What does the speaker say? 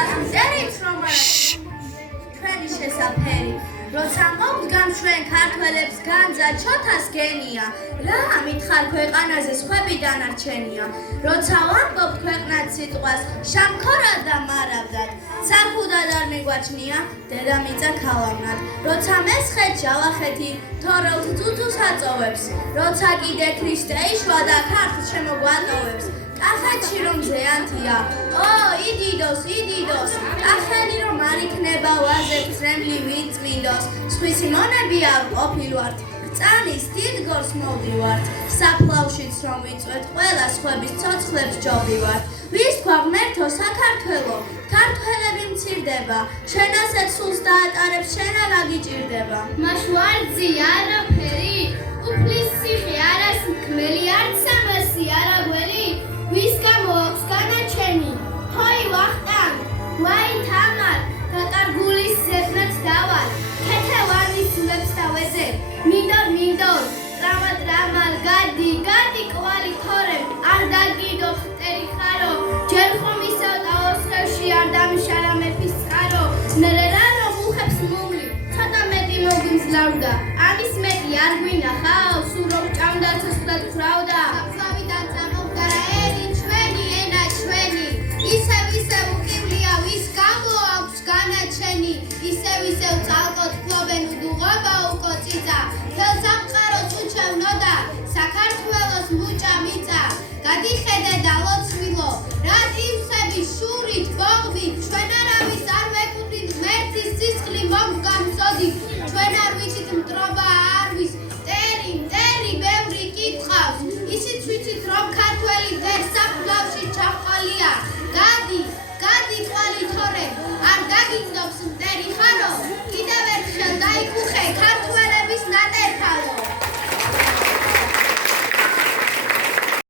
ყველას მტერიც რომ არა ჩვენი შესაფერი როცა მოგდგამ ჩვენ ქართველებს განძა ჩოთას გენია რა ამითხარ ქვეყანაზე სხვები დანარჩენია როცა ვამბობთ ქვეყნად სიტყვას შამქორად და მარავდად საფუდად არ მიგვაჩნია დედამიწა ქალავნად როცა მესხეთ ჯავახეთი თორელთ ძუძუს აწოვებს როცა კიდე ქრისტე იშვა და ქართლ შემოგვატოვებს კახეთში რომ ზეანთია იდიდოს კახელი რომ არ იქნება ვაზებს რემლი ვინ წმინდოს სხვისი მონები არ ყოფილვართ წანის დიდგორს მოვდივართ საფლავშიც რომ ვიწვეთ ყველა სხვების ცოცხლებს ჯობივართ ვის თქვა ღმერთო საქართველო ქართველები მცირდება ჩვენ ასეთ სულს დაატარებს შენა გაგიჭირდება მას ვარძი არაფერი უფლის ციხე არას მკმელი არც სამასი არაგველი ვის გამო აქვს განაჩენი ჰოი ვახტანგ ვაი თამარ დაკარგულის ზებრად დავალ ქეთევანის სულებს დავეძე მინდორ ტრამალ გადი კვალი თორემ არ დაგიდო ხტერი ხარო ჯერ ხომ ისევ დაოსხევში არ დამიშარა მეფის წყარო მერე რა რომ უხებს მუმლი ცოტა მეტი მოგიმძლავდა ამის მეტი არ გვინახავ სულ რომ ჭამდა ცოცხლად ხრავდა საფლავიდან წამოვდა რა ერი ჩვენი ენა ჩვენი ისევ უკივლია ვის გამო აქვს განაჩენი ისევ წალკოთ ფლობენ უდუღობა უკოწიძა თელს